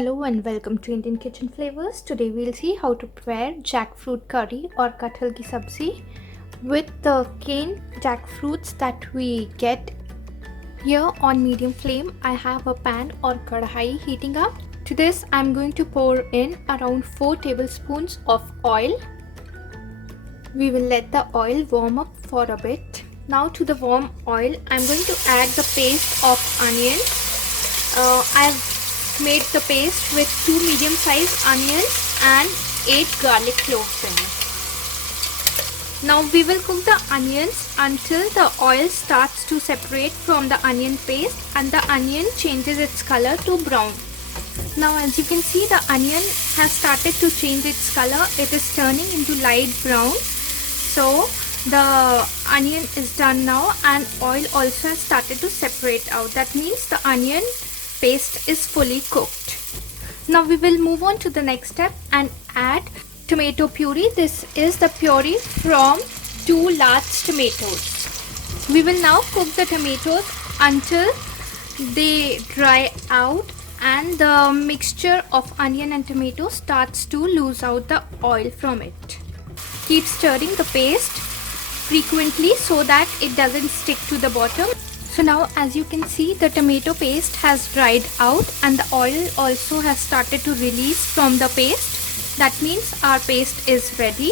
Hello and welcome to Indian Kitchen Flavors. Today we'll see how to prepare jackfruit curry or kathal ki sabzi with the canned jackfruits that we get. Here on medium flame I have a pan or kadhai heating up. To this I'm going to pour in around 4 tablespoons of oil. We will let the oil warm up for a bit. Now to the warm oil I'm going to add the paste of onion. I've made the paste with 2 medium-sized onions and 8 garlic cloves in it. Now we will cook the onions until the oil starts to separate from the onion paste and the onion changes its color to brown. Now as you can see, the onion has started to change its color. It is turning into light brown. So the onion is done now and oil also has started to separate out. That means the onion paste is fully cooked. Now we will move on to the next step and add tomato puree. This is the puree from 2 large tomatoes. We will now cook the tomatoes until they dry out and the mixture of onion and tomato starts to lose out the oil from it. Keep stirring the paste frequently so that it doesn't stick to the bottom. So now as you can see, the tomato paste has dried out and the oil also has started to release from the paste. That means our paste is ready.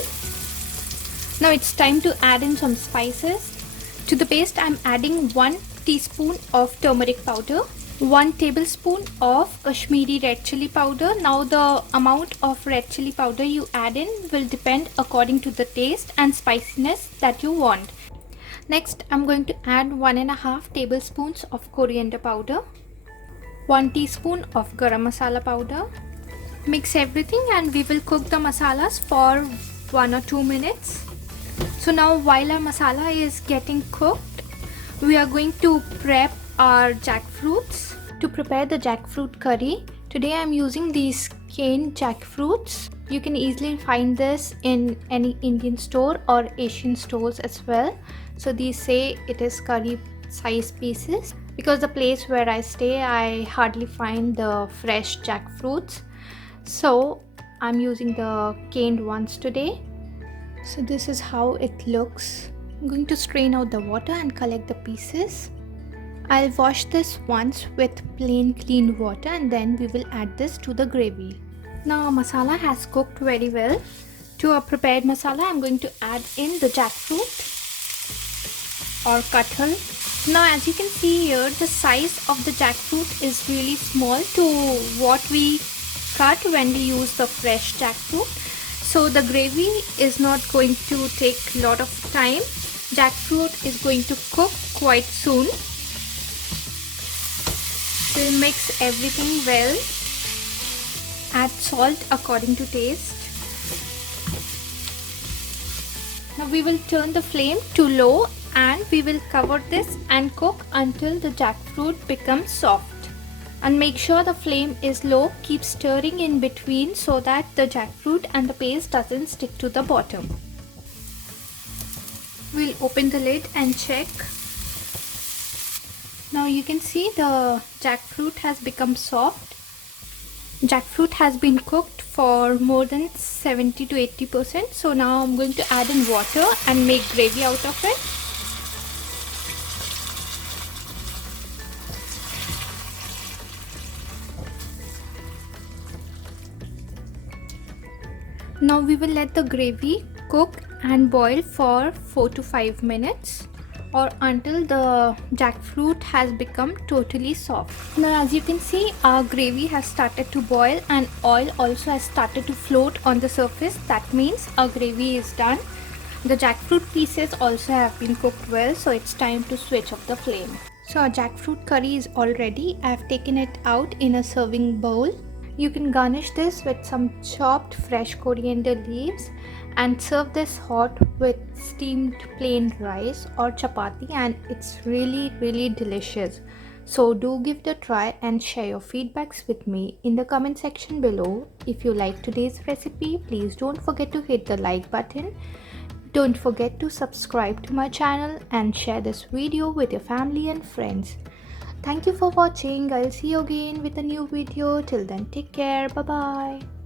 Now it's time to add in some spices. To the paste I'm adding 1 teaspoon of turmeric powder, 1 tablespoon of Kashmiri red chili powder. Now the amount of red chili powder you add in will depend according to the taste and spiciness that you want. Next, I'm going to add 1.5 tablespoons of coriander powder, 1 teaspoon of garam masala powder. Mix everything and we will cook the masalas for 1 or 2 minutes. So now while our masala is getting cooked, we are going to prep our jackfruits. To prepare the jackfruit curry, today I'm using these canned jackfruits. You can easily find this in any Indian store or Asian stores as well. So these say it is curry size pieces. Because the place where I stay, I hardly find the fresh jackfruits. So I'm using the canned ones today. So this is how it looks. I'm going to strain out the water and collect the pieces. I'll wash this once with plain clean water and then we will add this to the gravy. Now our masala has cooked very well. To our prepared masala, I'm going to add in the jackfruit or kathal. Now as you can see here, the size of the jackfruit is really small to what we cut when we use the fresh jackfruit. So the gravy is not going to take a lot of time. Jackfruit is going to cook quite soon. We'll mix everything well. Add salt according to taste. Now we will turn the flame to low and we will cover this and cook until the jackfruit becomes soft. And make sure the flame is low. Keep stirring in between so that the jackfruit and the paste doesn't stick to the bottom. We'll open the lid and check. Now you can see the jackfruit has become soft. Jackfruit has been cooked for more than 70 to 80%. So now I'm going to add in water and make gravy out of it. Now we will let the gravy cook and boil for 4 to 5 minutes or until the jackfruit has become totally soft. Now as you can see, our gravy has started to boil and oil also has started to float on the surface. That means our gravy is done. The jackfruit pieces also have been cooked well, so it's time to switch off the flame. So our jackfruit curry is all ready. I have taken it out in a serving bowl. You can garnish this with some chopped fresh coriander leaves and serve this hot with steamed plain rice or chapati, and it's really delicious. So do give it a try and share your feedbacks with me in the comment section below. If you like today's recipe, please don't forget to hit the like button. Don't forget to subscribe to my channel and share this video with your family and friends. Thank you for watching. I'll see you again with a new video. Till then, take care. Bye bye.